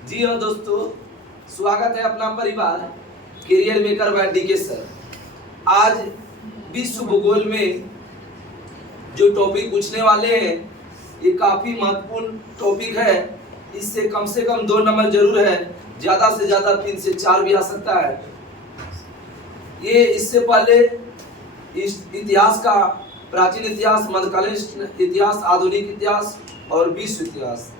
जी हाँ दोस्तों, स्वागत है अपना परिवार career maker by DK sir. आज विश्व भूगोल में जो टॉपिक पूछने वाले हैं ये काफी महत्वपूर्ण टॉपिक है। इससे कम से कम 2 नंबर जरूर है, ज्यादा से ज्यादा 3 से 4 भी आ सकता है। ये इससे पहले इस इतिहास का प्राचीन इतिहास, मध्यकालीन इतिहास, आधुनिक इतिहास और विश्व इतिहास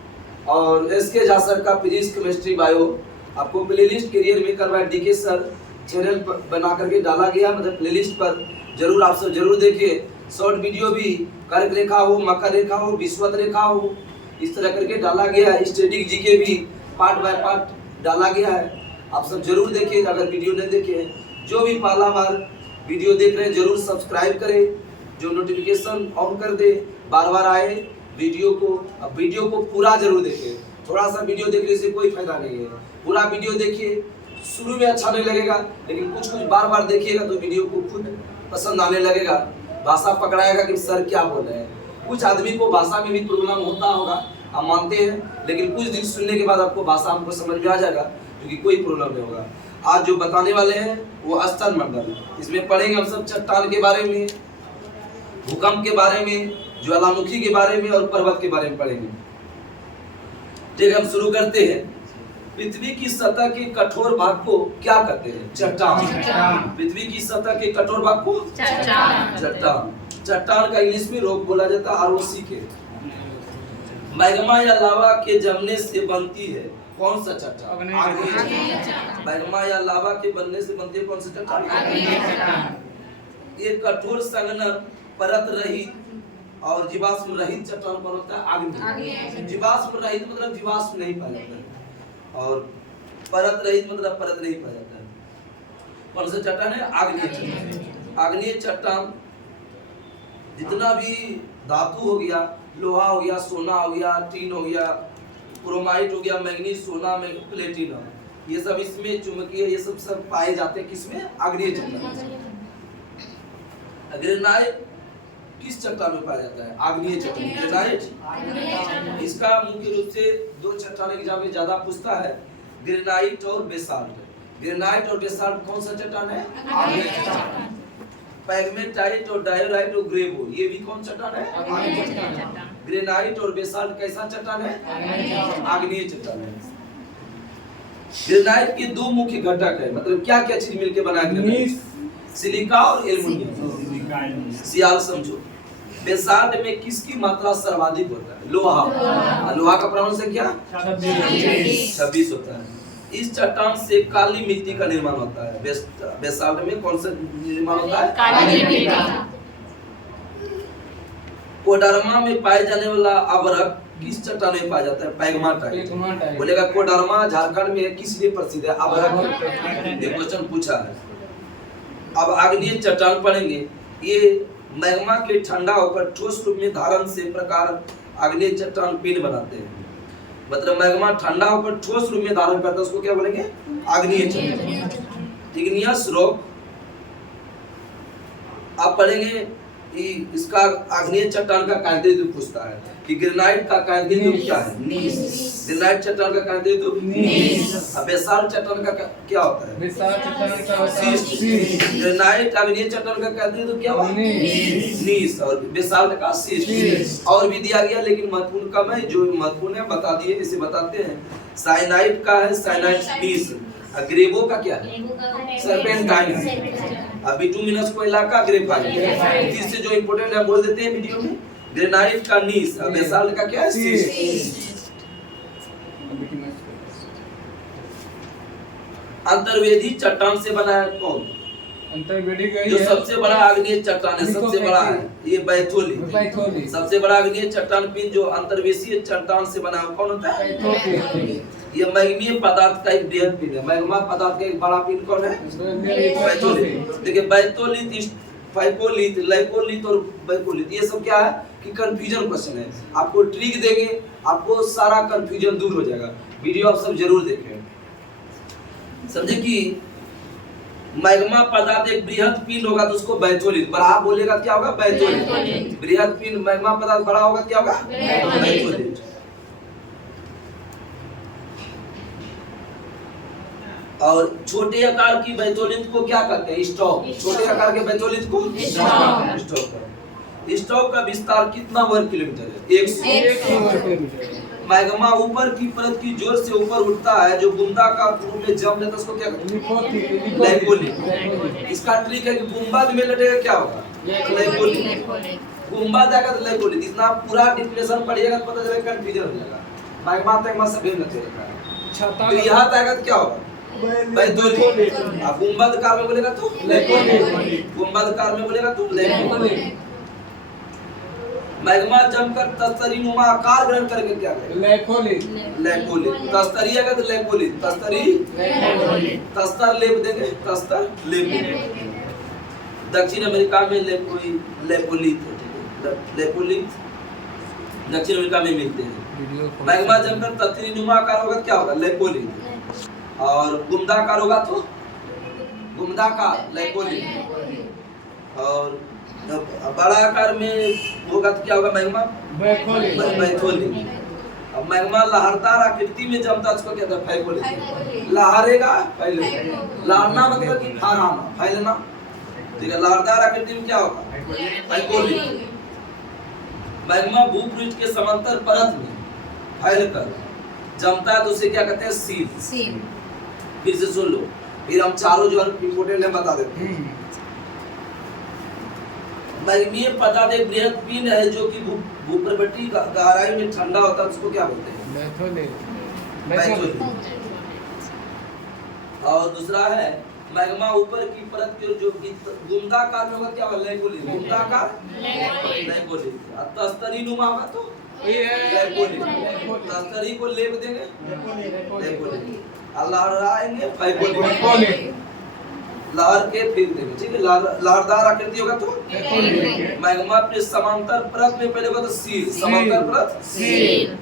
और एसके झा सर का फिजिक्स, केमिस्ट्री, बायो आपको playlist career maker by DK sir channel पर बना करके डाला गया। मतलब प्लेलिस्ट पर जरूर आप सब जरूर देखिए। शॉर्ट वीडियो भी कर्क रेखा हो, मकर रेखा हो, विषुवत रेखा हो, इस तरह करके डाला गया है। स्टैटिक जीके भी पार्ट बाय पार्ट डाला गया है, आप सब जरूर देखिए। अगर वीडियो नहीं देखे, जो भी पहला बार वीडियो देख रहे हैं जरूर सब्सक्राइब करें, जो नोटिफिकेशन ऑन कर दे, बार बार आए वीडियो को। अब वीडियो को पूरा जरूर देखिए, थोड़ा सा वीडियो देखने से कोई फायदा नहीं है। पूरा वीडियो देखिए, शुरू में अच्छा नहीं लगेगा लेकिन कुछ कुछ बार बार देखिएगा तो वीडियो को खुद पसंद आने लगेगा। भाषा पकड़ाएगा कि सर क्या बोल रहे हैं। कुछ आदमी को भाषा में भी प्रॉब्लम होता होगा, हम मानते हैं, लेकिन कुछ दिन सुनने के बाद आपको भाषा हमको समझ में आ जाएगा, क्योंकि कोई प्रॉब्लम नहीं होगा। आज जो बताने वाले हैं वो स्तन मंडल, इसमें पढ़ेंगे हम सब चट्टान के बारे में, भूकंप के बारे में, ज्वालामुखी के बारे में और पर्वत के बारे में पढ़ेंगे। ठीक है, हम शुरू करते हैं। पृथ्वी की सतह के कठोर भाग को क्या कहते हैं? चट्टान। पृथ्वी की सतह के कठोर भाग को चट्टान। चट्टान का इंग्लिश में रॉक बोला जाता है, आरओसी के। मैग्मा या लावा के जमने से बनती है कौन सा चट्टान? मैग्मा या लावा के बनने से बनती है कौन सा चट्टान? ये कठोर संघनन, परत रहित और जीवाश्म रहित चट्टान कौन होता है? आग्नेय। जीवाश्म रहित मतलब जीवाश्म नहीं पाया जाता है, और परत रहित मतलब परत नहीं पाया जाता है। कौन सा चट्टान है? आग्नेय चट्टान। आग्नेय चट्टान जितना भी धातु हो गया, लोहा हो गया, सोना हो गया, टीन हो गया, क्रोमाइट हो गया, मैग्नीज, सोना में प्लेटिनम, ये सब इसमें चुंबकीय, ये सब पाए जाते हैं किसमें? आग्नेय चट्टान। ग्रेनाइट किस चट्टान में पाया जाता है? आग्नेय चट्टान। ग्रेनाइट इसका मुख्य रूप से 2 चट्टान एग्जाम में ज्यादा पूछता है, ग्रेनाइट और बेसाल्ट। ग्रेनाइट और बेसाल्ट कौन सा चट्टान है? आग्नेय चट्टान। पैगमेटाइट और डायोराइट और ग्रेवो, ये भी कौन चट्टान है? आग्नेय चट्टान। ग्रेनाइट और बेसाल्ट कैसा चट्टान है? आग्नेय चट्टान है। ग्रेनाइट के 2 मुख्य घटक है, मतलब क्या क्या चीज मिलकर बना है ग्रेनाइट? सिलिका और एल्युमिनियम। सियाल समझो। बेसाल्ट में किसकी मात्रा सर्वाधिक होता है? लोहा। लोहा का परमाणु संख्या 26 होता है। इस चट्टान से काली मिट्टी का निर्माण होता है। बेसाल्ट में कौन सा निर्माण होता है? काली मिट्टी। कोडरमा में पाए जाने वाला अवरक किस चट्टान में पाया जाता है? पैगमाटाइट। बोलेगा कोडरमा झारखंड में किस लिए प्रसिद्ध है? अवरक। ये क्वेश्चन पूछा है। अब आग्नेय चट्टान पढ़ेंगे। ये मैग्मा के ठंडा होकर ठोस रूप में धारण से प्रकार आग्नेय चट्टान पिंड बनाते हैं। मतलब मैग्मा ठंडा होकर ठोस रूप में धारण करता है, उसको क्या बोलेंगे? आग्नेय चट्टान। इग्नियस रॉक आप पढ़ेंगे। इसका आग्नेय चट्टान का कांतित्व पूछता है कि ग्रेनाइट का कांतित्व क्या है? ग्रेनाइट चट्टान का कांतित्व नीस। अब बेसाल्ट चट्टान का क्या होता है? बेसाल्ट चट्टान का होता है शीश। ग्रेनाइट आग्नेय चट्टान का कांतित्व क्या हुआ? नीस। और बेसाल्ट का शीश। और भी दिया गया लेकिन महत्वपूर्ण कम है, जो महत्वपूर्ण है बता दिए। इसे बताते हैं। साइनाइट का है साइनाइट नीस। ग्रेवो का क्या है? सर्पेंटाइन। अब बिटुमिनस कोयला का ग्रेफाइट। इससे जो इंपॉर्टेंट है बोल देते हैं वीडियो में। ग्रेनाइट का नीस। अब बेसाल्ट का क्या है? शीश। अंतर्वेदी चट्टान से बना है कौन? जो सबसे बड़ा आग्नेय चट्टान है, सबसे बड़ा है ये बैथोली। सबसे बड़ा आग्नेय चट्टान पिंड जो अंतर्वेशीय चट्टान से बना है कौन होता है? ये मैग्मीय पदार्थ का एक बृहद पिंड है। मैग्मा पदार्थ का एक बड़ा पिंड कौन है? बैथोलिथ। देखिए बैथोलिथ, फाइकोलिथ, लाइकोलिथ और बैकोलिथ, ये सब क्या है कि कंफ्यूजन क्वेश्चन है। आपको ट्रिक देंगे, आपको सारा कंफ्यूजन दूर हो जाएगा। वीडियो आप सब जरूर देखें। समझे कि मैग्मा पदार्थ एक बृहद पिंड होगा तो उसको बैथोलिथ। बड़ा बोलेगा क्या होगा? बैथोलिथ। बृहद पिंड मैग्मा पदार्थ बड़ा होगा क्या होगा? बैथोलिथ। और छोटे आकार की बैतोलित को क्या कहते हैं? स्टॉक। छोटे आकार के बैतोलित को स्टॉक। स्टॉक का विस्तार कितना वर्ग किलोमीटर है? 100 मैग्मा ऊपर की परत की जोर से ऊपर उठता है, जो बुंदा का रूप में जम लेता है, उसको क्या कहते हैं? लैकोलिक। इसका ट्रिक है कि गुंबद में लटेगा क्या होगा? लैकोलिक। गुंबद आएगा तो लैकोलिक। इतना पूरा डिफिनेशन पढ़िएगा तो पता चलेगा, कंफ्यूजन हो जाएगा। मैग्मा तक मत सभी लगे रखा है। बृहत आएगा तो क्या होगा? बैतोलिक। अब गुंबद कार में बोलेगा तो लैकोलिक। गुंबद कार में बोलेगा तो लैकोलिक। मैग्मा जमकर तस्तरी नुमा आकार ग्रहण करके क्या है? लैकोलिक। लैकोलिक। तस्तरी आएगा तो लैकोलिक। तस्तरी तस्तर लेप देंगे, तस्तर लेप। दक्षिण अमेरिका में लेपोलिथ दक्षिण अमेरिका में मिलते हैं। मैग्मा जमकर तस्तरी नुमा आकार होगा क्या होगा? लैकोलिथ। और गुमदाकार होगा तो गुमदाकार लैकोलिथ। और बड़ा आकार में होगा तो क्या होगा? मैग्मा बैथोलिक। अब मैग्मा लहरदार आकृति में जमता उसको क्या कहते हैं? फैकोलिक। लहरेगा पहले, लहरना मतलब कि फहराना, फैलना। ठीक है, लहरदार आकृति में क्या होगा? फैकोलिक। मैग्मा भूपृष्ठ के समांतर परत में फैलकर जमता है तो उसे क्या कहते हैं? सील। फिर से सुन लो, फिर हम चारों जो इंपोर्टेंट है बता देते हैं। मैग्मीय पदार्थ एक बृहद पिंड है जो कि भूपर्वतीय गहराई में ठंडा होता है, उसको क्या बोलते हैं? बैथोलिक। और दूसरा है मैग्मा ऊपर की परत के जो गुंदाकार में होगा क्या होगा? लैकोलिक। गुंदाकार लैकोलिक। तस्तरी नुमा होगा तो लैकोलिक। तस्तरी को लेप देंगे लैकोलिक। लहराएंगे फैकोलिक। लहर के फिर देंगे, ठीक है। लहरदार आकृति होगा तो मैग्मा के समांतर परत में पहले होगा तो सील। समांतर परत सील।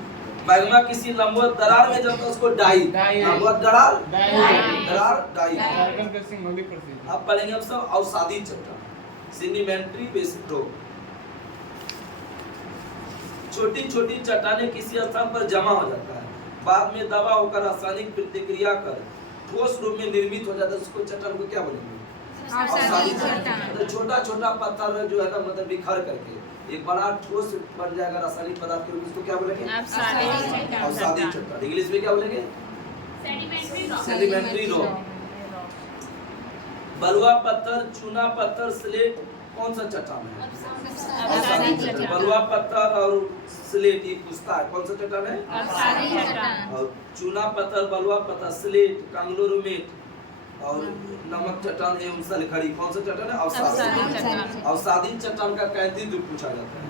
मैग्मा किसी लंबवत दरार में जब उसको डाई। लंबवत दरार डाई। अब पढ़ेंगे हम सब अवसादी चट्टान, सेडिमेंट्री बेसिक रॉक। छोटी छोटी चट्टानें किसी स्थान पर जमा हो जाता है, बाद में दबा होकर रासायनिक प्रतिक्रिया कर ठोस रूप में निर्मित हो जाता है, उसको चट्टान को क्या बोलेंगे? अवसादी चट्टान। तो छोटा छोटा पत्थर जो है ना, मतलब बिखर करके एक बड़ा ठोस बन जाएगा रासायनिक पदार्थ के रूप में, उसको क्या बोलेंगे? अवसादी चट्टान। इंग्लिश में क्या बोलेंगे? Sedimentary rock. बलुआ पत्थर, चूना पत्थर, स्लेट कौन सा चट्टान है? अवसादी चट्टान। बलुआ पत्थर और स्लेट ये पूछता है कौन सा चट्टान है? अवसादी चट्टान। और चूना पत्थर, बलुआ पत्थर, स्लेट, कांगलोरोमेट और नमक चट्टान एवं सलखड़ी कौन सा चट्टान है? अवसादी चट्टान। अवसादी चट्टान का कैंतिक रूप पूछा जाता है,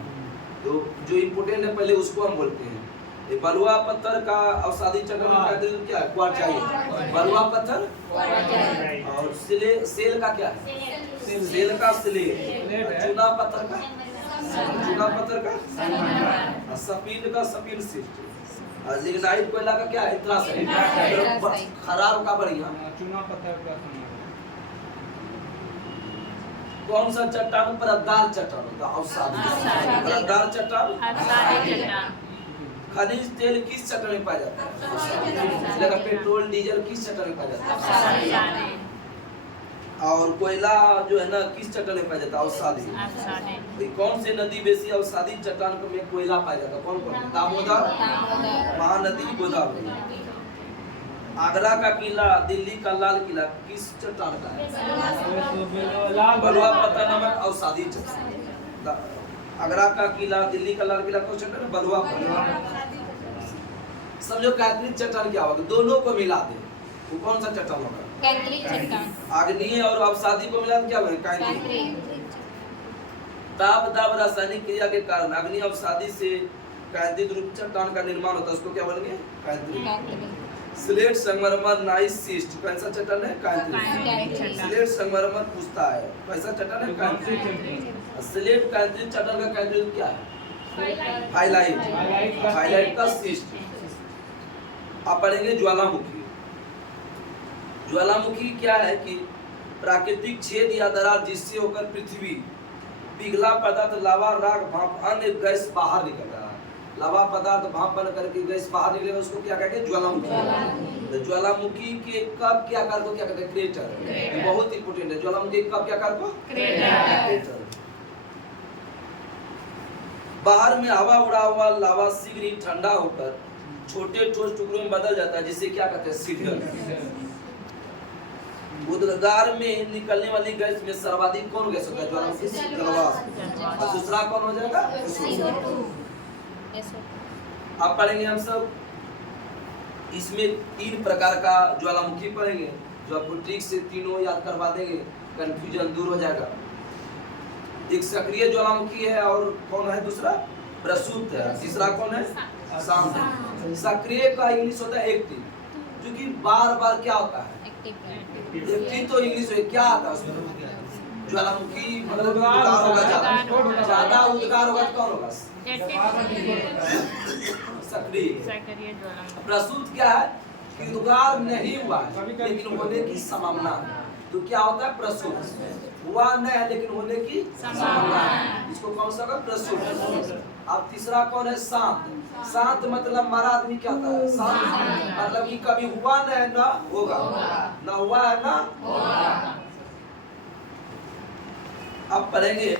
तो जो इम्पोर्टेंट है पहले उसको हम बोलते हैं। ये बलुआ पत्थर का अवसादी चट्टान का कैंतिक रूप क्या है? क्वार्टाइल। बलुआ पत्थर और सेल का क्या है? सेल का स्लेट। चूना पत्थर का सफील का सफील सिस्ट। और लिग्नाइट कोयला का क्या है? एंथ्रासाइट। खराब का बढ़िया। चूना पत्थर का कौन सा चट्टान? परतदार चट्टान होता है, अवसादी। परतदार चट्टान। खनिज तेल किस चट्टान में पाया जाता है? पेट्रोल डीजल किस चट्टान में पाया जाता है? और कोयला जो है ना किस चट्टान में पाया जाता है? अवसादी। कौन सी नदी बेसी अवसादी चट्टान में कोयला पाया जाता है? कौन कौन? दामोदर, महानदी, गोदावरी। आगरा का किला, दिल्ली का लाल किला किस चट्टान का है? बलुआ पत्थर नमक अवसादी चट्टान। आगरा का किला, दिल्ली का लाल किला कौन चट्टान है? बलुआ पत्थर। समझो कैथलिक चट्टान क्या होगा? दोनों को मिला दे वो कौन सा चट्टान होगा? कैथलिक चट्टान। आग्नेय और अवसादी को मिला क्या होगा? कैथलिक। ताप दाब रासायनिक क्रिया के कारण अग्नि अवसादी से कैथलिक रूप चट्टान का निर्माण होता है, उसको क्या बोलेंगे? कैथलिक। स्लेट संगमरमर नाइस सिस्ट कैसा चट्टान है? कैथलिक। स्लेट संगमरमर पूछता है कैसा चट्टान है? कैथलिक। स्लेट कैथलिक चट्टान का कैथलिक क्या है? फाइलाइट। फाइलाइट का सिस्ट। आप पढ़ेंगे ज्वालामुखी। ज्वालामुखी क्या है कि प्राकृतिक छेद या दरार जिससे होकर पृथ्वी, पिघला पदार्थ, लावा, राख, भाप, अन्य गैस बाहर निकल रहा है। लावा पदार्थ भाप बन करके गैस बाहर निकलेगा, उसको क्या कहेंगे? ज्वालामुखी। तो ज्वालामुखी के कब के आकार को क्या कहते हैं? क्रेटर। ये बहुत इंपोर्टेंट है। ज्वालामुखी कब के आकार को? क्रेटर। बाहर में हवा उड़ा हुआ लावा शीघ्र ही ठंडा होकर छोटे ठोस टुकड़ों में बदल जाता है, जिसे क्या कहते हैं? सीडर। उद्गार में निकलने वाली गैस में सर्वाधिक कौन गैस होता है? ज्वालामुखी जलवाष्प। और दूसरा कौन हो जाएगा? अब पढ़ेंगे हम सब इसमें 3 प्रकार का ज्वालामुखी पढ़ेंगे, जो आपको ट्रिक से तीनों याद करवा देंगे, कंफ्यूजन दूर हो जाएगा। एक सक्रिय ज्वालामुखी है और कौन है? दूसरा प्रसुप्त है। तीसरा कौन है? शांत। सक्रिय का इंग्लिश होता है एक्टिव, क्योंकि बार बार क्या होता है? एक्टिव तो इंग्लिश में क्या आता है उसमें? ज्वालामुखी मतलब उद्गार होगा, ज्यादा उद्गार होगा तो कौन होगा? सक्रिय। प्रसुप्त क्या है? कि उद्गार नहीं हुआ है लेकिन होने की संभावना है, तो क्या होता है? प्रसुप्त। हुआ नहीं है लेकिन होने की संभावना है, इसको कौन सा होगा? प्रसुप्त। अब तीसरा कौन है? शांत। शांत मतलब मरा आदमी क्या होता है? शांत मतलब कि कभी हुआ नहीं है ना होगा, ना हुआ है ना होगा। अब पढ़ेंगे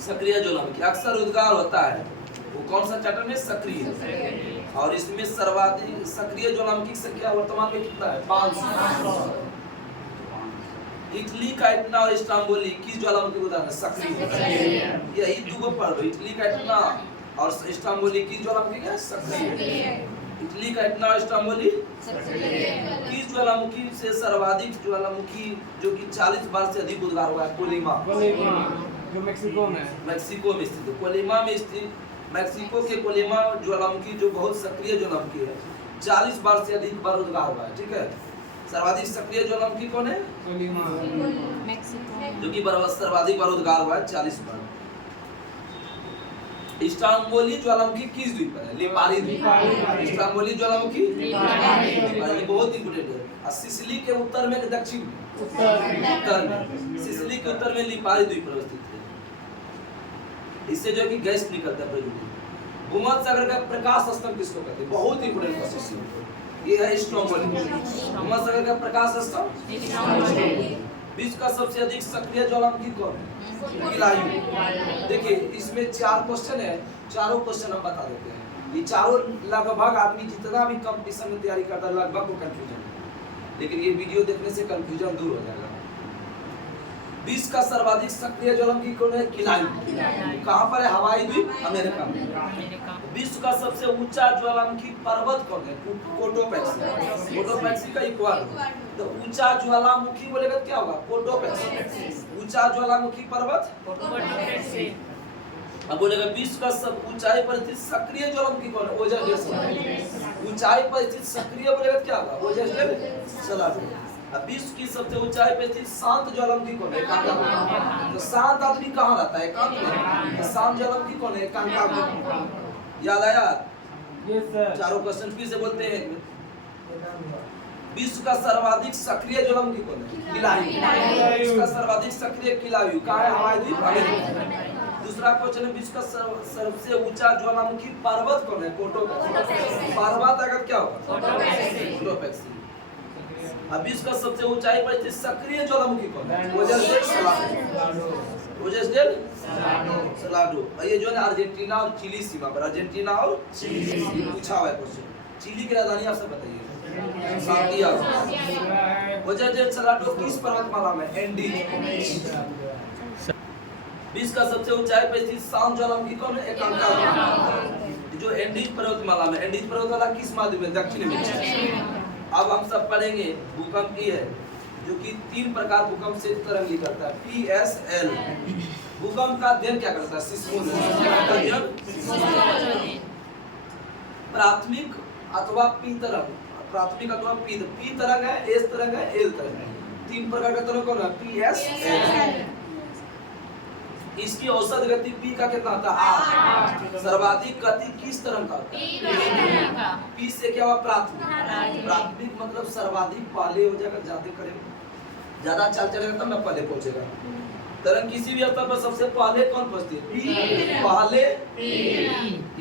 सक्रिय ज्वालामुखी। अक्सर उद्गार होता है, वो कौन सा चैप्टर में? सक्रिय। और इसमें सर्वाधिक सक्रिय ज्वालामुखी की संख्या वर्तमान में कितना है? 500। इटली का इटना और इस्तांबुल किस ज्वालामुखी का उदाहरण है? सक्रिय। यही दो पढ़ लो, इटली का इटना और इस्तांबुल किस ज्वालामुखी का? सक्रिय। इटली का इटना और इस्तांबुल किस ज्वालामुखी से सर्वाधिक ज्वालामुखी जो कि 40 बार से अधिक उद्गार हुआ है? कोलिमा, जो मेक्सिको में मैक्सिको में स्थित है। कोलिमा में स्थित मैक्सिको के कोलिमा ज्वालामुखी जो बहुत सक्रिय ज्वालामुखी है, 40 बार से अधिक बार उद्गार हुआ है। ठीक है। सर्वाधिक सक्रिय ज्वालामुखी कौन है? कोलिमा, जो कि सर्वाधिक बार उद्गार हुआ है, 40 बार। इस्तांबुली ज्वालामुखी किस द्वीप पर है? लिपारी द्वीप। इस्तांबुली ज्वालामुखी ये बहुत इंपोर्टेंट है। और सिसिली के उत्तर में, दक्षिण में, उत्तर में, सिसिली के उत्तर में लिपारी द्वीप पर स्थित है। इससे जो कि गैस निकलता है। भूमध्य सागर का प्रकाश स्तंभ किसको कहते हैं? बहुत इंपोर्टेंट क्वेश्चन ये है। इस्तांबुल भूमध्य सागर का प्रकाश स्तंभ। विश्व का सबसे अधिक सक्रिय ज्वालामुखी कौन है? गिलायु। देखिए इसमें 4 क्वेश्चन है, चारों क्वेश्चन हम बता देते हैं। ये चारों लगभग आदमी जितना भी कंपटीशन में तैयारी करता है लगभग को कंफ्यूजन है, लेकिन ये वीडियो देखने से कंफ्यूजन दूर हो जाएगा। विश्व का सर्वाधिक सक्रिय ज्वालामुखी कौन है? गिलायु। कहाँ पर है? हवाई द्वीप, अमेरिका में। विश्व का सबसे ऊंचा ज्वालामुखी पर्वत कौन है? कोटोपैक्सी। कोटोपैक्सी का इक्वाडोर। तो ऊंचा ज्वालामुखी बोलेगा क्या होगा? कोटोपैक्सी। ऊंचा ज्वालामुखी पर्वत कोटोपैक्सी। अब बोलेगा विश्व का सब ऊंचाई पर स्थित सक्रिय ज्वालामुखी कौन है? ओजस डेल। ऊंचाई पर स्थित सक्रिय बोलेगा क्या होगा? ओजस डेल सलाडो। अब विश्व की सबसे ऊंचाई पर स्थित शांत ज्वालामुखी कौन है? कांकागुआ। तो शांत आदमी कहाँ रहता है? एकांत में। तो शांत ज्वालामुखी कौन है? कांकागुआ। याद आया? चारों क्वेश्चन फिर से बोलते हैं। विश्व का सर्वाधिक सक्रिय ज्वालामुखी कौन है? गिलायु। विश्व का सर्वाधिक सक्रिय गिलायु कहाँ है? हवाई द्वीप, अमेरिका। दूसरा क्वेश्चन है विश्व का सबसे ऊंचा ज्वालामुखी पर्वत कौन है? कोटोपैक्सी। पर्वत अगर क्या होगा? कोटोपैक्सी। अब विश्व का सबसे ऊंचाई पर स्थित सक्रिय ज्वालामुखी कौन है? ओजस डेल सलाडो। ओजस डेल सलाडो। ये जो है अर्जेंटीना और चिली सीमा पर, अर्जेंटीना और चिली पूछा हुआ है क्वेश्चन। चिली की राजधानी आप सब बताइए। सांतियागो। ओजस डेल सलाडो किस पर्वतमाला में? एंडीज। विश्व का सबसे ऊंचाई पर स्थित शांत ज्वालामुखी कौन है? एकांकागुआ। जो एंडीज पर्वतमाला में, एंडीज पर्वतमाला किस माध्यम में? दक्षिण में। अब हम सब पढ़ेंगे भूकंप की है, जो कि 3 प्रकार भूकंप से तरंग निकलता है। PSL। भूकंप का अध्ययन क्या करता है? सिस्मोलॉजी। प्राथमिक अथवा पी तरंग। प्राथमिक अथवा पी तरंग है, एस तरंग है, एल तरंग है। 3 प्रकार का तरंग कौन है? PSL। इसकी औसत गति पी का कितना होता है? 8। सर्वाधिक गति किस तरंग का होता है? पी से क्या हुआ? प्राथमिक। प्राथमिक मतलब सर्वाधिक पहले हो जाएगा, ज्यादा करेगा, ज्यादा चल चलेगा तब ना पहले पहुंचेगा। तरंग किसी भी स्तर पर सबसे पहले कौन पहुंचती है? पी। पहले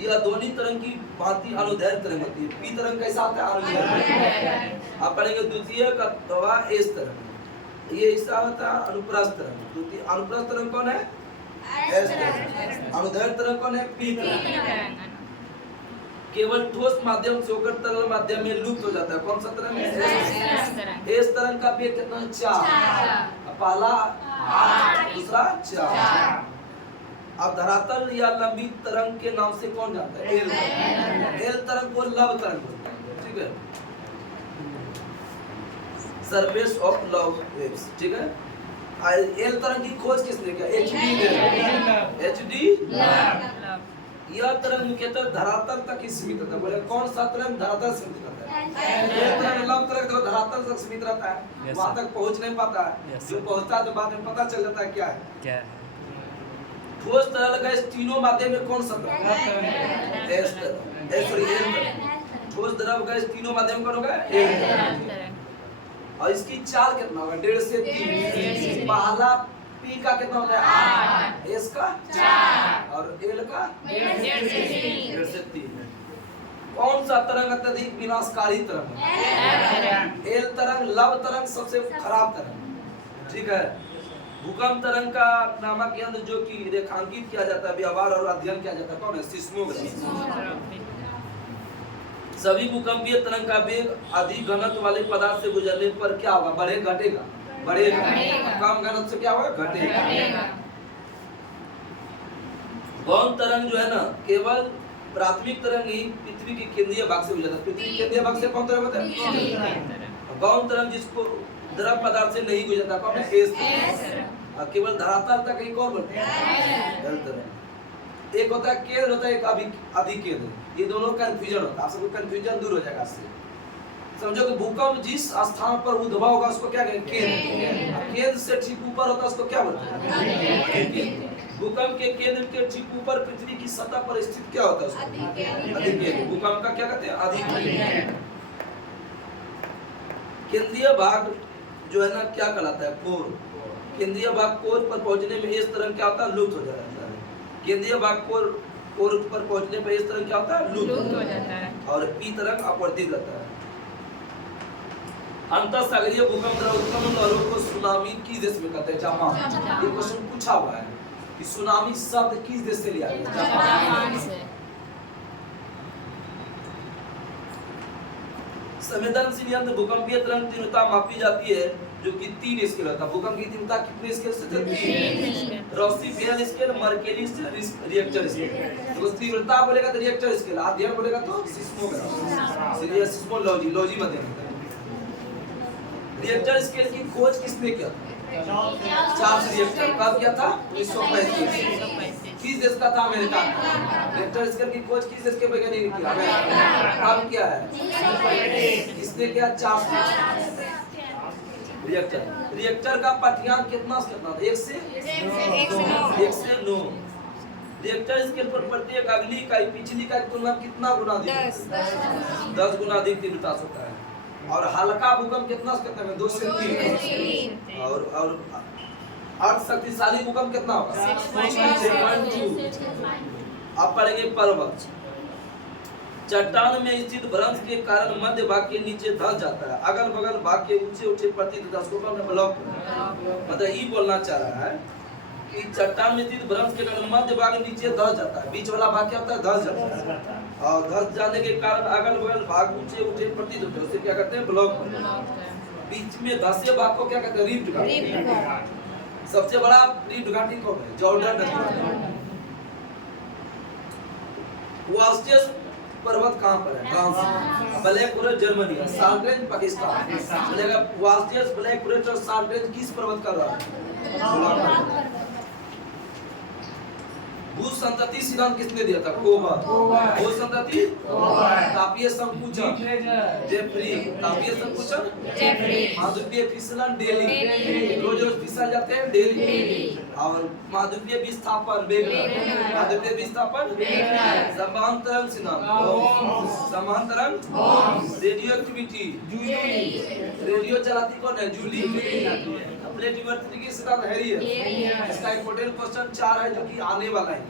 यह ध्वनि तरंग की भांति अनुदैर्घ्य तरंग होती है। पी तरंग कैसा आता है? अनुदैर्घ्य। आप पढ़ेंगे द्वितीय का प्रवाह एस तरंग, ये हिस्सा होता है अनुप्रस्थ तरंग। द्वितीय अनुप्रस्थ तरंग कौन है? एस तरंग। अनुदैर्घ्य तरंग कौन है? पी तरंग। केवल ठोस माध्यम से होकर तरल माध्यम में लुप्त हो जाता है। कौन सा तरंग है? एस तरंग का वेग कितना? 4। पहला 8, दूसरा 4। अब धरातल या लंबी तरंग के नाम से कौन जानता है? एल तरंग को लव तरंग बोलते हैं, ठीक है? सरफेस ऑफ लव वेव्स, ठीक है? एल तरंग की खोज किसने किया? एचडी। यह तरंग मुख्यतः धरातल तक ही सीमित रहता है। बोले कौन सा तरंग धरातल से सीमित रहता है? एल तरंग लव तरंग तो धरातल तक सीमित रहता है, वहां तक पहुंच नहीं पाता है। जो पहुंचता है तो बाद में पता चल जाता है क्या है। ठोस तरल गैस तीनों माध्यम में कौन सा तरंग? एस तरंग। सॉरी एल तरंग। ठोस द्रव गैस तीनों माध्यम कौन होगा? एल तरंग। और इसकी चाल कितना होगा? 1.5 से 3। पहला पी का कितना होता है? 8। एस का 4 और एल का 1.5 से 3। कौन सा तरंग अत्यधिक विनाशकारी तरंग है? एल तरंग। लव तरंग सबसे खराब तरंग, ठीक है? भूकंप तरंग का नामक यंत्र जो कि रेखांकित किया जाता है, व्यवहार और अध्ययन किया जाता है, कौन है? सिस्मोग्राफ। सभी भूकंपीय तरंग का वेग अधिक घनत्व वाले पदार्थ से गुजरने पर क्या होगा? बढ़े घटेगा? बढ़ेगा। कम घनत्व से क्या होगा? घटेगा। गौण तरंग जो है ना, केवल प्राथमिक तरंग ही पृथ्वी के केंद्रीय भाग से गुजरता है। पृथ्वी के केंद्रीय भाग से कौन तरंग होता है? गौण तरंग जिसको द्रव पदार्थ से नहीं गुजरता, कौन है? एस तरंग। केवल धरातल तक ही कौन बोलते हैं? एल तरंग। एक होता है केंद्र, होता है एक अभिकेंद्र। ये दोनों कंफ्यूजन होता है, आप सबको कंफ्यूजन दूर हो जाएगा इससे। समझो कि भूकंप जिस स्थान पर उद्भव होगा उसको क्या कहेंगे? केंद्र। केंद्र से ठीक ऊपर होता है उसको क्या बोलते हैं? भूकंप के केंद्र के ठीक ऊपर पृथ्वी की सतह पर स्थित क्या होता है उसको? अधिकेंद्र। भूकंप का क्या कहते हैं? अधिकेंद्र। केंद्रीय भाग जो है ना क्या कहलाता है? कोर। केंद्रीय भाग कोर पर पहुंचने में इस तरंग क्या होता है? लुप्त हो जाता है। केंद्रीय भाग कोर पर पहुंचने पर इस तरंग क्या होता है? लुप्त हो जाता है। और पी तरंग अपवर्तित रहता है। अंतःसागरीय भूकंप द्वारा उत्पन्न लहरों को सुनामी किस देश में कहते हैं? जापान। ये क्वेश्चन पूछा हुआ है कि सुनामी शब्द किस देश से लिया गया? जापान से। संवेदनशील यंत्र भूकंपीय तरंग तीव्रता मापी जाती है जो कि 3 स्केल होता है। भूकंप की तीव्रता कितने स्केल से? 3। Rossi-fail scale, Mercalli scale, Richter scale. तो तीव्रता बोलेगा तो रिएक्टर स्केल, अध्ययन बोलेगा तो सिस्मोग्राफ, सिस्मोलॉजी, लॉजी में देंगे। रिएक्टर स्केल की खोज किसने किया? Charles reactor. कब किया था? 1935। किस देश का था? अमेरिका का। रिएक्टर स्केल की खोज किस देश के वैज्ञानिक ने किया? अमेरिका। कब किया है? किसने किया? Charles reactor. रिएक्टर का पाठ्यांक कितना से कितना था? 1 से 9। रिएक्टर स्केल पर प्रत्येक अगली इकाई पिछली इकाई की तुलना कितना गुना अधिक? 10 गुना अधिक तीव्रता होता है। और हल्का भूकंप कितना से कितना? 2 से 3। और अर्ध शक्तिशाली भूकंप कितना होगा? 6.2। अब पढ़ेंगे पर्वत। चट्टान में स्थित भ्रंश के कारण मध्य भाग के नीचे धंस जाता है। अगल बगल भाग के ऊंचे ऊंचे प्रतीत ब्लॉक, मतलब ये बोलना चाह रहा है कि चट्टान में स्थित भ्रंश के कारण मध्य भाग नीचे धंस जाता है। बीच वाला भाग क्या होता है? धंस जाता है। और धंस जाने के कारण अगल बगल भाग ऊंचे ऊंचे प्रतीत होते हैं, उसे क्या कहते हैं? ब्लॉक। बीच में धंसे भाग को क्या कहते हैं? रिफ्ट घाटी। सबसे बड़ा रिफ्ट घाटी कौन है? जॉर्डन नदी। वास्टियस पर्वत कहाँ पर है? फ्रांस। ब्लैक फॉरेस्ट जर्मनी है। साल्टरेंज पाकिस्तान। बोलेगा वास्टियस, ब्लैक फॉरेस्ट और साल्टरेंज किस पर्वत का है? भूस संतति सिद्धांत किसने दिया था? कोबा। भूस संतति तापीय संकुचन जेफरी। तापीय संकुचन जेफरी। महाद्वीपीय फिसलन डेली। रोज रोज फिसल जाते हैं डेली। और महाद्वीपीय विस्थापन बेगलर। महाद्वीपीय विस्थापन समांतरण सिद्धांत। समांतरण रेडियो एक्टिविटी। रेडियो चलाती कौन है? जूली। प्लेट विवर्तन की सिद्धांत है ही है। इसका इंपोर्टेंट क्वेश्चन 4 है जो कि आने वाला है।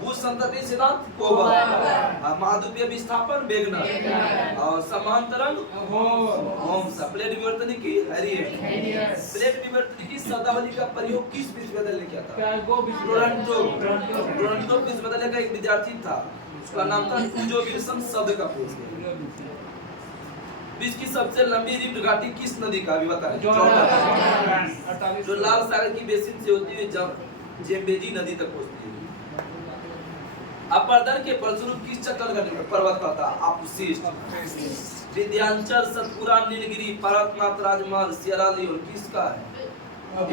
भू संतति सिद्धांत कोबर, महाद्वीपीय विस्थापन वेगनर और समांतरण होम्स। प्लेट विवर्तन की हैरियट। प्लेट विवर्तन की शब्दावली का प्रयोग किस विश्वविद्यालय ने किया था? टोरंटो विश्वविद्यालय का एक विद्यार्थी था, उसका नाम था जो विल्सन शब्द का प्रयोग। विश्व की सबसे लंबी रिफ्ट घाटी किस नदी का अभी बताएं? जो लाल सागर की बेसिन से होती हुई जेम्बेजी नदी तक पहुंचती है। अपरदन के फलस्वरूप किस चट्टान का पर्वत कहता? अपशिष्ट। विंध्याचल, सतपुरा, नीलगिरी, पारसनाथ, राजमहल, सियरा लियोन किसका है?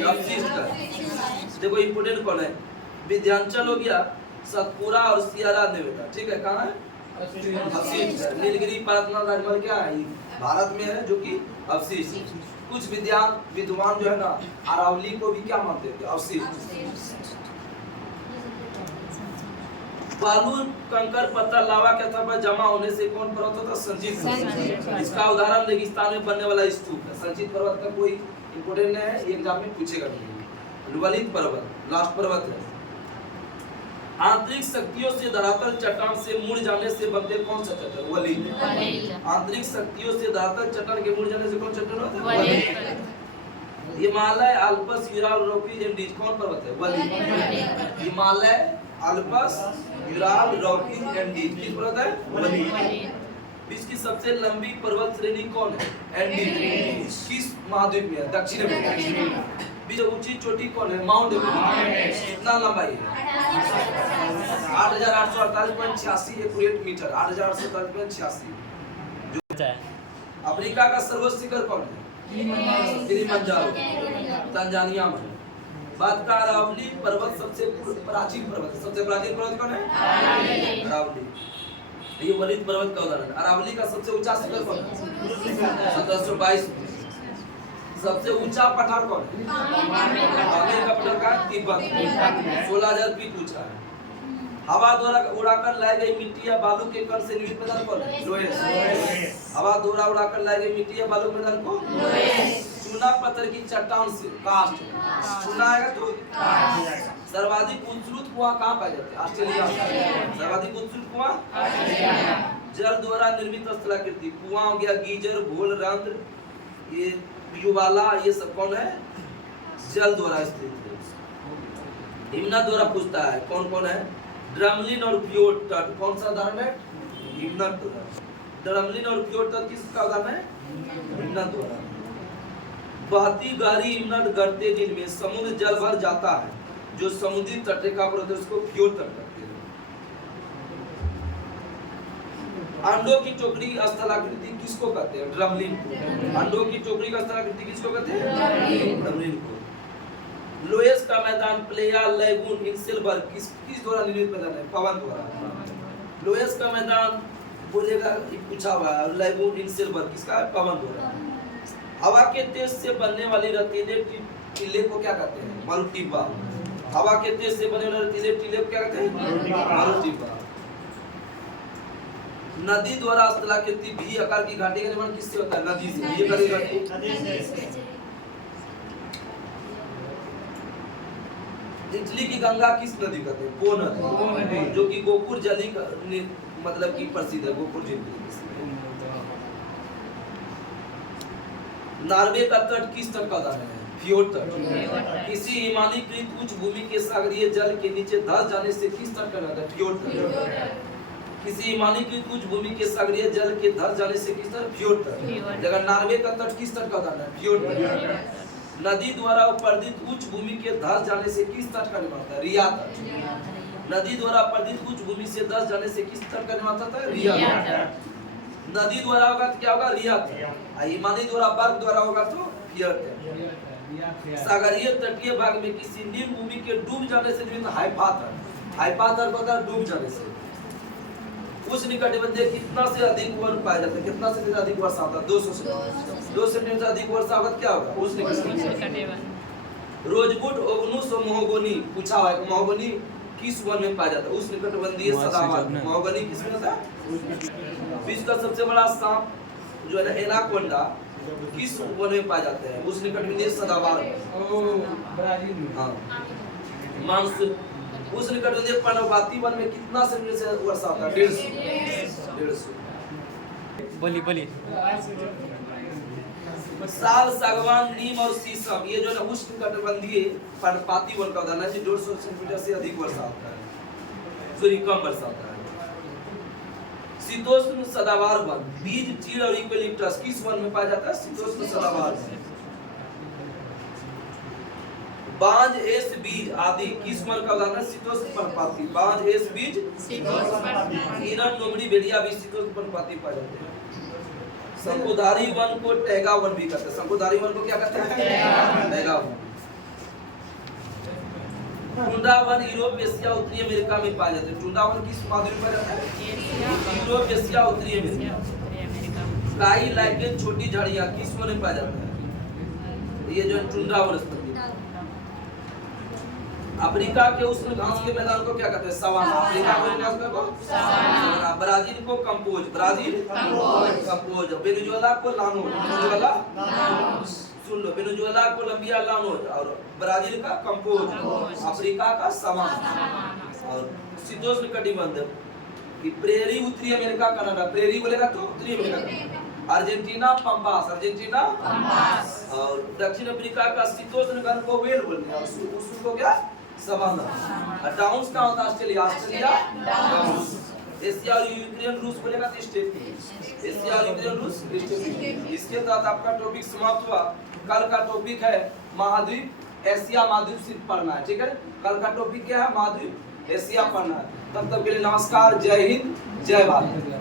अपशिष्ट का। देखो इंपोर्टेंट कौन है? विंध्याचल हो गया, सतपुरा और सियरा नेवादा, ठीक है, कहाँ है? अपशिष्ट। नीलगिरी, पारसनाथ, राजमहल क्या है? भारत में है, जो कि अपशिष्ट। कुछ विद्वान जो है ना अरावली को भी क्या मानते थे? अपशिष्ट। बालू, कंकर, पत्थर, लावा के अथवा पर जमा होने से कौन पर्वत होता है? संचित। इसका उदाहरण रेगिस्तान में बनने वाला स्तूप है। संचित पर्वत का कोई इंपोर्टेंट नहीं है, एग्जाम में पूछेगा नहीं। वलित पर्वत लास्ट पर्वत है। आंतरिक शक्तियों से धरातल चट्टान से मुड़ जाने से बनते कौन सा चट्टान? वलित। आंतरिक शक्तियों से धरातल चट्टान के मुड़ जाने से कौन चट्टान होता है? वलित। Himalaya, Alps, Ural, Rockies Andes कौन पर्वत है? वलित। Himalaya, Alps, Ural, Rockies Andes किस पर्वत है? वलित। विश्व की सबसे लंबी पर्वत श्रेणी कौन है? एंडीज। किस महाद्वीप में है? दक्षिण अमेरिका। विश्व ऊंची चोटी कौन है? Mount Everest. कितना लंबाई है? 8,848.86 एक्यूरेट मीटर। 8,848.86। अफ्रीका का सर्वोच्च शिखर कौन है? किलिमंजारो, तंजानिया में। बात का अरावली पर्वत सबसे प्राचीन पर्वत है। सबसे प्राचीन पर्वत कौन है? अरावली। ये वलित पर्वत का उदाहरण। अरावली का सबसे ऊंचा शिखर कौन है? 1722। सबसे ऊंचा पठार कौन है? का पठार का तिब्बत, 16,000 फीट ऊंचा है। हवा द्वारा उड़ाकर लाई गई मिट्टी या बालू के कण से निर्मित पदार्थ कौन है? लोएस। हवा द्वारा उड़ाकर लाई गई मिट्टी या बालू के पदार्थ को लोएस। चूना पत्थर की चट्टान से कास्ट चूना आएगा तो सर्वाधिक उत्सुक कुआं कहाँ पाए जाते हैं? ऑस्ट्रेलिया में। सर्वाधिक उत्सुक कुआं जल द्वारा निर्मित स्थलाकृति कुआं हो गया, गीजर, भोल, रंध्र, ये युवाला, ये सब कौन है? जल द्वारा स्थित है। हिमनद द्वारा पूछता है कौन कौन है? ड्रमलिन और फ्योर्ड तट कौन सा उदाहरण है? हिमनद द्वारा। ड्रमलिन और फ्योर्ड तट किसका उदाहरण है? हिमनद द्वारा। बहती गहरी हिमनद गढ़ते दिन में समुद्र जल भर जाता है, जो समुद्री तटरेखा पर होता है उसको फ्योर्ड तट कहते हैं। अंडों की टोकरी स्थलाकृति किसको कहते हैं? ड्रमलिन को। अंडों की टोकरी का स्थलाकृति किसको कहते हैं? ड्रमलिन को। लोएस का मैदान, प्लेया, लैगून, इंसेलबर्ग किस द्वारा निर्मित मैदान है? पवन द्वारा। लोएस का मैदान बोलेगा पूछा हुआ है, लैगून, इंसेलबर्ग किसका है? पवन द्वारा। हवा के तेज से बनने वाली रतीले टीले को क्या कहते हैं? मरुटिब्बा। हवा के तेज से बनने वाले रतीले टीले को क्या कहते हैं? मरुटिब्बा। नदी द्वारा स्थलाकृति भी आकार की घाटी का निर्माण किससे होता है? नदी से। ये बड़ी घाटी इटली की गंगा किस नदी कहते हैं? पो नदी, जो कि गोपुर जली मतलब की प्रसिद्ध है। गोपुर जली। नॉर्वे का तट किस तट का उदाहरण है? फ्योर्ड तट। किसी हिमालयीकृत उच्च भूमि के सागरीय जल के नीचे धंस जाने से किस तट का नाम है? फ्योर्ड तट। किसी हिमालयीकृत उच्च भूमि के सागरीय जल के धंस जाने से किस तट? फ्योर्ड तट। जगह नॉर्वे का तट किस तट का उदाहरण है? फ्योर्ड तट। नदी द्वारा अपर्दित उच्च भूमि के धंस जाने से किस तट का निर्माण होता है? रिया तट। नदी द्वारा अपर्दित उच्च भूमि से धंस जाने से किस तट का निर्माण होता है? रिया तट। नदी द्वारा होगा तो क्या होगा? रिया तट। हिमालय द्वारा बर्फ द्वारा होगा तो फ्योर्ड तट। सागरीय तटीय भाग में किसी निम्न भूमि के डूब जाने से निर्मित हाइपा तट। हाइपा तट होता है डूब जाने से। उस निकटवर्तीय कितना से अधिक वर्ष पाया जाता है? कितना से अधिक वर्षा होता है? 200 सेंटीमीटर से अधिक वर्षा होगा क्या होगा? उस निकटवर्तीय। रोजवुड, ओगनुस और महोगनी पूछा हुआ है। महोगनी किस वन में पाया जाता है? उस निकटवर्तीय सदाबहार। महोगनी किस में होता है? विश्व का सबसे बड़ा सांप जो है ना एनाकोंडा किस वन में पाए जाते हैं? उष्णकटिबंधीय सदाबहार ब्राजील में। हाँ मानसून उष्णकटिबंधीय पर्णपाती वन में कितना सेंटीमीटर से वर्षा होता है? 150। बली साल, सागवान, नीम और शीशम ये जो है उष्णकटिबंधीय पर्णपाती वन का उदाहरण है। 150 सेंटीमीटर से अधिक वर्षा होता है, सॉरी कम वर्षा होता है। शीतोष्ण सदाबहार वन, बीज, चीड़ और यूकेलिप्टस किस वन में पाया जाता है? शीतोष्ण सदाबहार वन। बांज, एस, बीज आदि किस वन का उदाहरण है? शीतोष्ण पर्णपाती। बांज, एस, बीज, हिरण, लोमड़ी, भेड़िया भी शीतोष्ण पर्णपाती पाए जाते हैं। शंकुधारी वन को टैगा वन भी कहते हैं। शंकुधारी वन को क्या कहते हैं? Taiga one. Tundra one Europe, Asia, उत्तरी अमेरिका में पाए जाते हैं। टुंड्रा वन किस महाद्वीप में पाया जाता है? यूरोप, एशिया, उत्तरी अमेरिका। फ्लाई, लाइकेन, छोटी झाड़ियां किस वन में पाया जाता है? ये जो टुंड्रा वनस्पति। अफ्रीका के उष्ण घास के मैदान को क्या कहते हैं? सवाना। अफ्रीका के उष्ण घास को सवाना। ब्राजील को कंपोज। Brazil compose. वेनेजुएला को लानोज। वेनेजुएला सुन लो, वेनेजुएला, कोलंबिया लानोज और ब्राजील का कंपोज, अफ्रीका का सवाना। और शीतोष्ण कटिबंध की प्रेरी, उत्तरी अमेरिका, कनाडा। प्रेरी बोलेगा तो उत्तरी America. Argentina pampas, Argentina pampas. और दक्षिण अफ्रीका का शीतोष्ण घन को वेल बोलते हैं। उष्ण को क्या? सवाना। डाउन्स का होता है ऑस्ट्रेलिया, ऑस्ट्रेलिया डाउन्स। एशिया और यूक्रेन, रूस बोलेगा तो स्टेप। एशिया और यूक्रेन, रूस स्टेप। इसके तहत आपका टॉपिक समाप्त हुआ। कल का टॉपिक है महाद्वीप एशिया महाद्वीप सिर्फ पढ़ना है, ठीक है। कल का टॉपिक क्या है? महाद्वीप एशिया पढ़ना है। तब तक के लिए नमस्कार, जय हिंद, जय भारत।